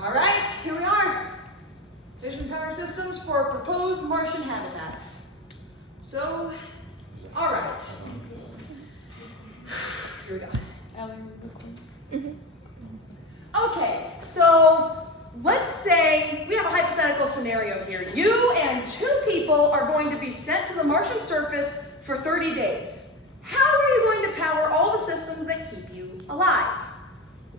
All right, here we are. Fission power systems for proposed Martian habitats. So, all right. Here we go. Okay, so let's say we have a hypothetical scenario here. You and 2 people are going to be sent to the Martian surface for 30 days. How are you going to power all the systems that keep you alive?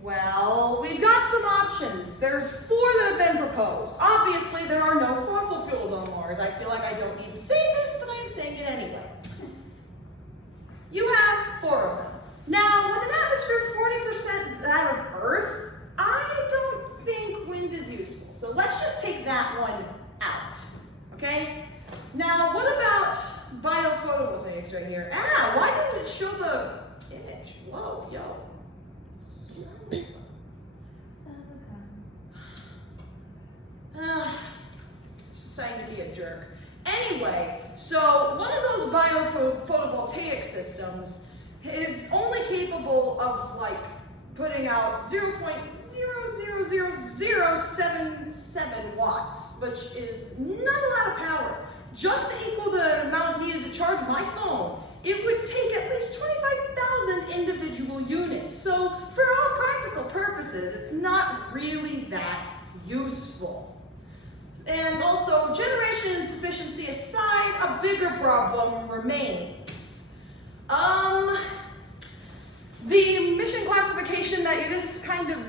Well, we've got some options. There's 4 that have been proposed. Obviously, there are no fossil fuels on Mars. I feel like I don't need to say this, but I'm saying it anyway. You have 4 of them. Now, with an atmosphere 40% that of Earth, I don't think wind is useful. So let's just take that one out, okay? Now, what about biophotovoltaics right here? Why didn't it show the image? Whoa, yo. Deciding to be a jerk. Anyway, so one of those biophotovoltaic systems is only capable of like putting out 0.000077 watts, which is not a lot of power. Just to equal the amount needed to charge my phone, it would take at least 25,000 individual units. So for all practical purposes, it's not really that useful. And also, generation insufficiency aside, a bigger problem remains. The mission classification that this kind of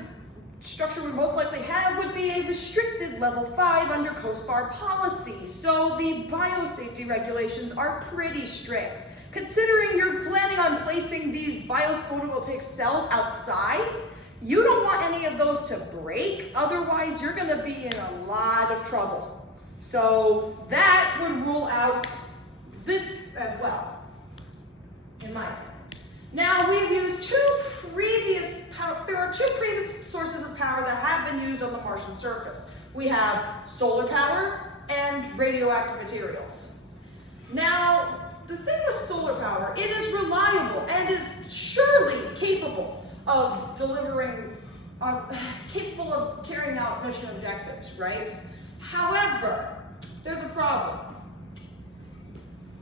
structure would most likely have would be a restricted level 5 under Coast Guard policy. So the biosafety regulations are pretty strict. Considering you're planning on placing these biophotovoltaic cells outside, you don't want any of those to break, otherwise you're gonna be in a lot of trouble. So that would rule out this as well, in my opinion. Now we've used there are two previous sources of power that have been used on the Martian surface. We have solar power and radioactive materials. Now, the thing with solar power, it is reliable and is surely capable of capable of carrying out mission objectives, right? However, there's a problem.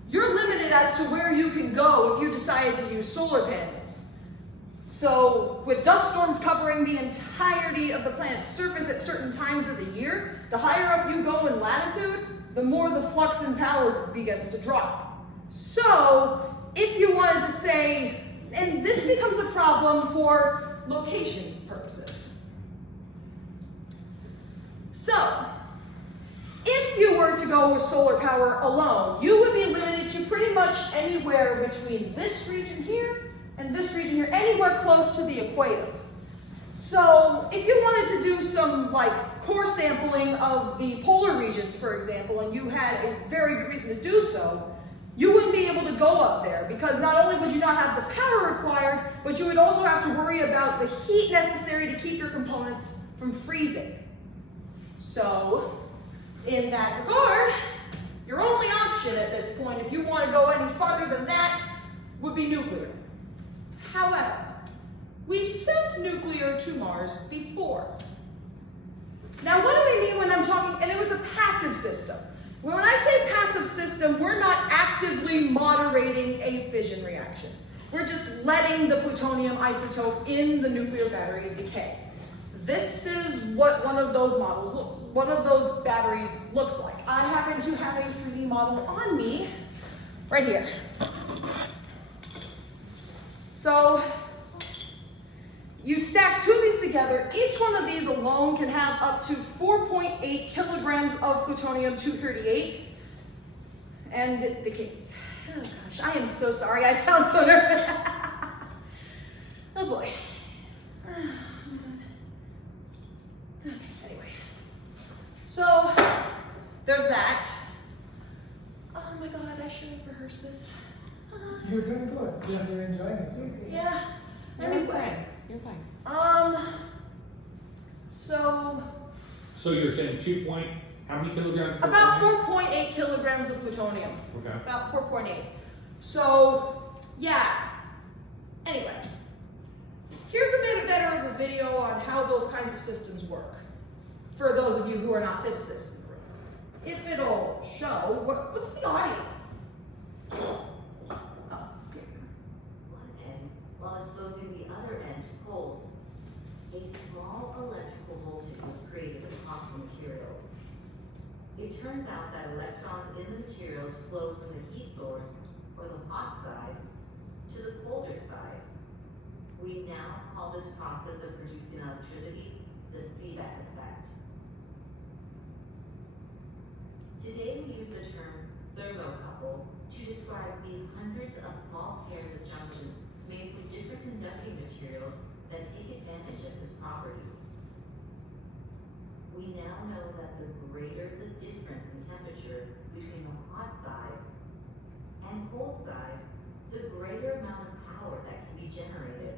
You're limited as to where you can go if you decide to use solar panels. So with dust storms covering the entirety of the planet's surface at certain times of the year, the higher up you go in latitude, the more the flux in power begins to drop. So if you wanted to say, and this becomes a problem for locations purposes. So, if you were to go with solar power alone, you would be limited to pretty much anywhere between this region here and this region here, anywhere close to the equator. So, if you wanted to do some like core sampling of the polar regions, for example, and you had a very good reason to do so, you wouldn't be able to go up there because not only would you not have the power required, but you would also have to worry about the heat necessary to keep your components from freezing. So, in that regard, your only option at this point, if you want to go any farther than that, would be nuclear. However, we've sent nuclear to Mars before. Now, what do we mean when I'm talking, and it was a passive system. When I say passive system, we're not actively moderating a fission reaction. We're just letting the plutonium isotope in the nuclear battery decay. This is what one of those batteries looks like. I happen to have a 3D model on me right here. So you stack 2 of these together. Each one of these alone can have up to 4.8 kilograms of plutonium-238, and it decays. Oh gosh, I am so sorry. I sound so nervous. Oh boy. Okay, anyway. So there's that. Oh my God, I should have rehearsed this. You're doing good. Yeah. You're enjoying it. Yeah. Anyway. You're fine. So you're saying how many kilograms? About 4.8 kilograms of plutonium. Okay. About 4.8. So, yeah. Anyway, here's a bit better of a video on how those kinds of systems work. for those of you who are not physicists in the room. If it'll show, what's the audio? One end while exposing the other end to cold. A small electrical voltage was created across the materials. It turns out that electrons in the materials flow from the heat source, or the hot side, to the colder side. We now call this process of producing electricity the Seebeck effect. Today we use the term thermocouple to describe the hundreds of small pairs of junctions made from different conducting materials that take advantage of this property. We now know that the greater the difference in temperature between the hot side and cold side, the greater amount of power that can be generated.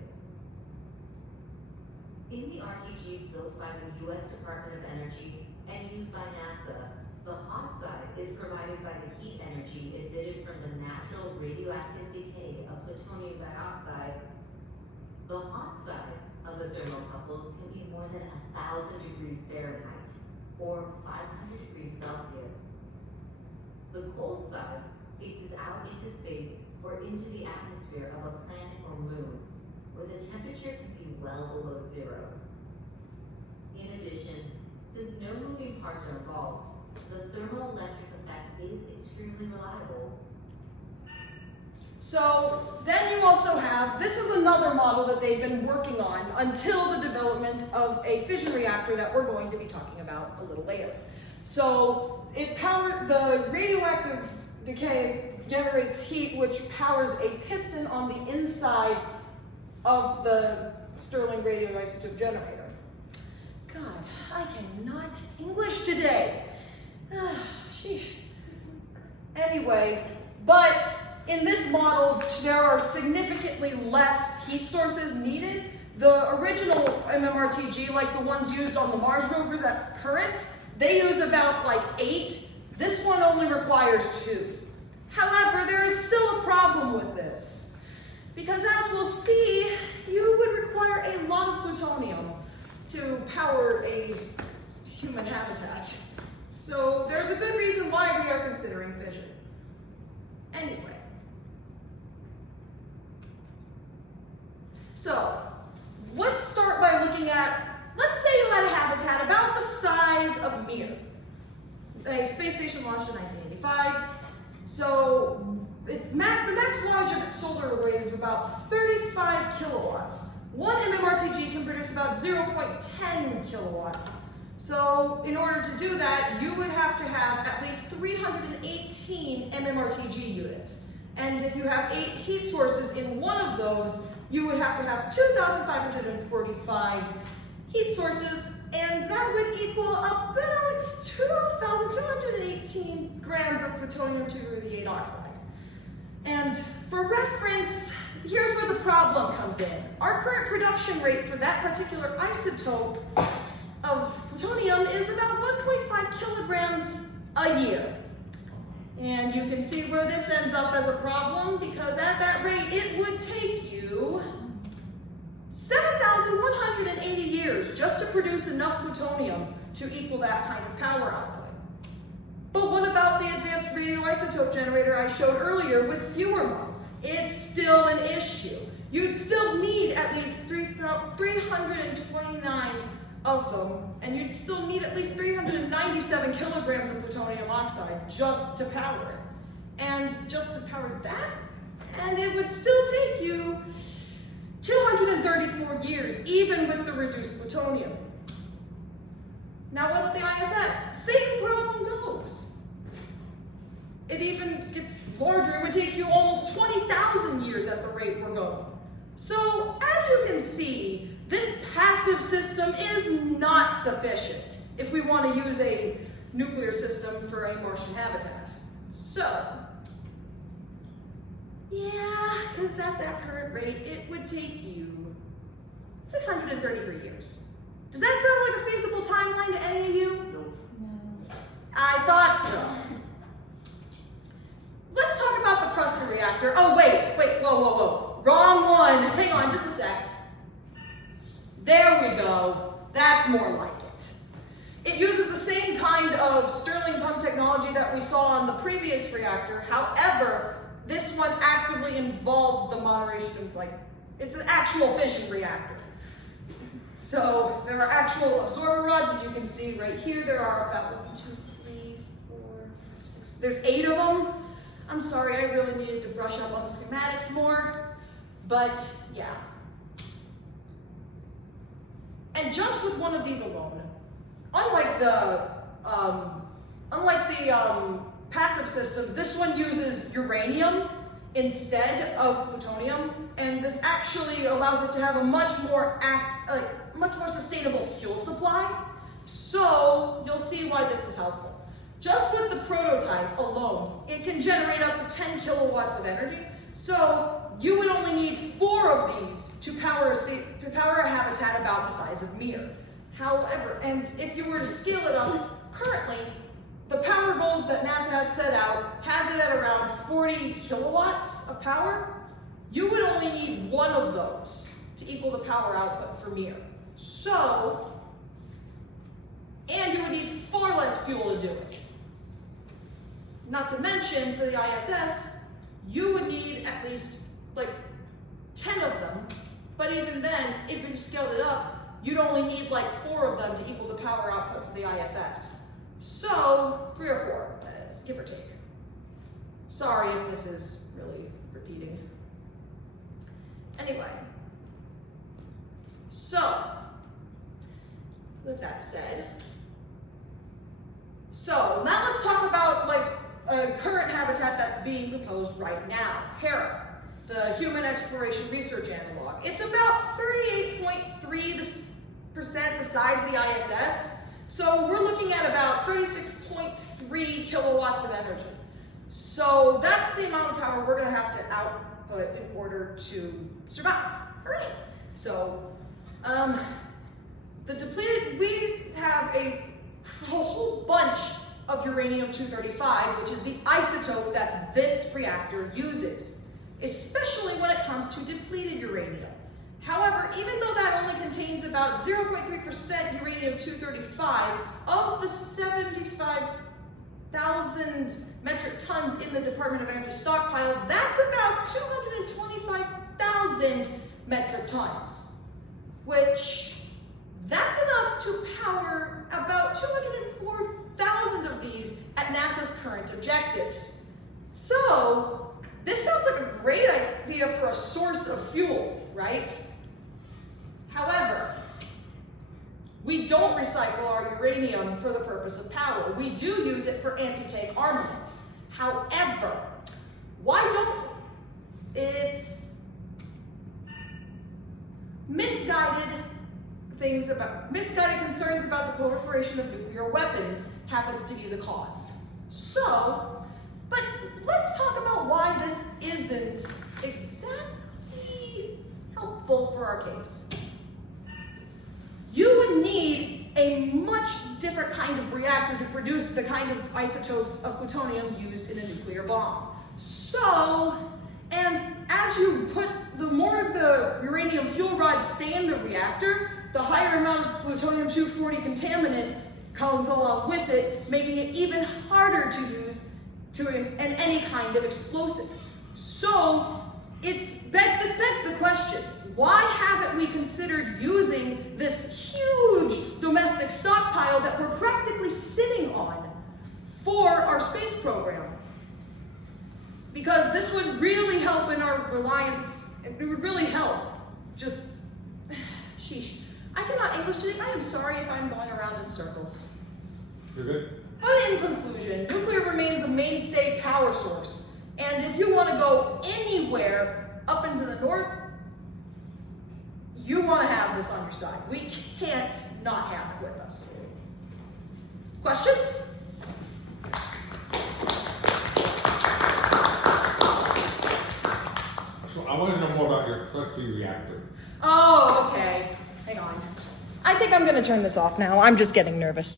In the RTGs built by the U.S. Department of Energy and used by NASA, the hot side is provided by the heat energy emitted from the natural radioactive decay of plutonium dioxide. The hot side of the thermocouples can be more than 1,000 degrees Fahrenheit, or 500 degrees Celsius. The cold side faces out into space or into the atmosphere of a planet or moon, where the temperature can be well below zero. In addition, since no moving parts are involved, the thermoelectric effect is extremely reliable. So then you also have, this is another model that they've been working on until the development of a fission reactor that we're going to be talking about a little later. So the radioactive decay generates heat which powers a piston on the inside of the Stirling radioisotope generator. God, I cannot English today. Sheesh. Anyway, but in this model, there are significantly less heat sources needed. The original MMRTG, like the ones used on the Mars rovers at current, they use about like 8. This one only requires 2. However, there is still a problem with this, because as we'll see, you would require a lot of plutonium to power a human habitat. So there's a good reason why we are considering fission. Anyway. So, let's start by looking at, let's say you had a habitat about the size of Mir, a space station launched in 1985. So, the max wattage of its solar array is about 35 kilowatts. One MMRTG can produce about 0.10 kilowatts. So, in order to do that, you would have to have at least 318 MMRTG units. And if you have 8 heat sources in one of those, you would have to have 2,545 heat sources, and that would equal about 12,218 grams of plutonium-238 oxide. And for reference, here's where the problem comes in. Our current production rate for that particular isotope of plutonium is about 1.5 kilograms a year. And you can see where this ends up as a problem, because at that rate, it would take you 7,180 years just to produce enough plutonium to equal that kind of power output. But what about the advanced radioisotope generator I showed earlier with fewer modes? It's still an issue. You'd still need at least 329 of them, and you'd still need at least 397 kilograms of plutonium oxide just to power it. And just to power that, and it would still take you 234 years, even with the reduced plutonium. Now what about the ISS? Same problem goes. It even gets larger. It would take you almost 20,000 years at the rate we're going. So, as you can see, this passive system is not sufficient if we want to use a nuclear system for a Martian habitat. So, yeah, because at that current rate, it would take you 633 years. Does that sound like a feasible timeline to any of you? Nope. No. I thought so. Let's talk about the Crusher reactor. Oh, wait, whoa. Wrong one. Hang on just a sec. There we go. That's more like it. It uses the same kind of Stirling pump technology that we saw on the previous reactor. However, this one actively involves the moderation of, like, it's an actual fission reactor. So there are actual absorber rods, as you can see right here. There are about 1, 2, 3, 4, 5, 6. There's 8 of them. I'm sorry, I really needed to brush up on the schematics more, but yeah. And just with one of these alone, unlike the passive systems, this one uses uranium instead of plutonium, and this actually allows us to have a much more sustainable fuel supply. So you'll see why this is helpful. Just with the prototype alone, it can generate up to 10 kilowatts of energy. So you would only need 4 of these to power a habitat about the size of Mir. However, and if you were to scale it up, currently, the power goals that NASA has set out has it at around 40 kilowatts of power. You would only need 1 of those to equal the power output for Mir. So, and you would need far less fuel to do it. Not to mention, for the ISS, you would need at least like 10 of them, but even then, if you scaled it up, you'd only need like 4 of them to equal the power output for the ISS. So, 3 or 4, that is, give or take. Sorry if this is really repeating. Anyway, so, with that said, so now let's talk about like a current habitat that's being proposed right now, HERA, the Human Exploration Research Analog. It's about 38.3% the size of the ISS, so we're looking at about 36.3 kilowatts of energy. So that's the amount of power we're going to have to output in order to survive. Hooray! So, we have a whole bunch of uranium-235, which is the isotope that this reactor uses, especially when it comes to depleted uranium. However, even though that only contains about 0.3% uranium-235 of the 75,000 metric tons in the Department of Energy stockpile, that's about 225,000 metric tons, which that's enough to power about 204,000 of these at NASA's current objectives. So, this sounds like a great idea for a source of fuel, right? However, we don't recycle our uranium for the purpose of power. We do use it for anti-tank armaments. However, why don't it's misguided concerns about the proliferation of nuclear weapons happens to be the cause. So, but let's talk about why this isn't exactly helpful for our case. You would need a much different kind of reactor to produce the kind of isotopes of plutonium used in a nuclear bomb. So, and as you put, the more of the uranium fuel rods stay in the reactor, the higher amount of plutonium-240 contaminant comes along with it, making it even harder to use in any kind of explosive. So, this begs the question, why haven't we considered using this huge domestic stockpile that we're practically sitting on for our space program? Because this would really help in our reliance, it would really help. Just, sheesh. I cannot English today. I am sorry if I'm going around in circles. You're good. But in conclusion, nuclear remains a mainstay power source. And if you want to go anywhere up into the north, you want to have this on your side. We can't not have it with us. Questions? So I want to know more about your cluster reactor. Oh, okay. Hang on. I think I'm going to turn this off now. I'm just getting nervous.